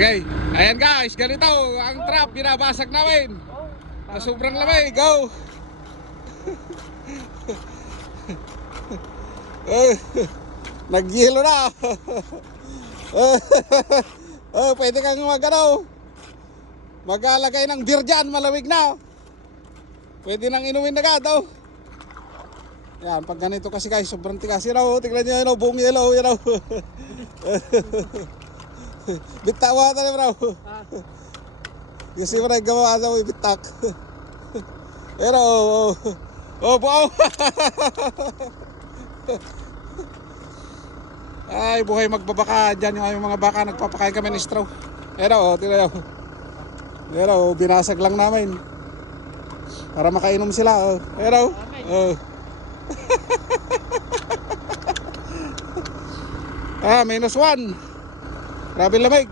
Sige, ayan guys, ganito ang trap, binabasag namin. Na sobrang lamay, go! Nag-yelo na. Pwede kang mag-alagay ng beer dyan, malamig na. Pwede nang inumin agad. Yan, pag ganito kasi guys, sobrang tigas. Tignan nyo, buong yelo, yan. Bitawan na bro. Kasi mo na gawa sa mo bitak. Pero buo. Ay, buhay magbabaka dyan yung mga baka, nagpapakain kami ng straw. Pero tingnan nyo. Pero binasag lang namin para makainom sila. Pero -1. Grabe lamig.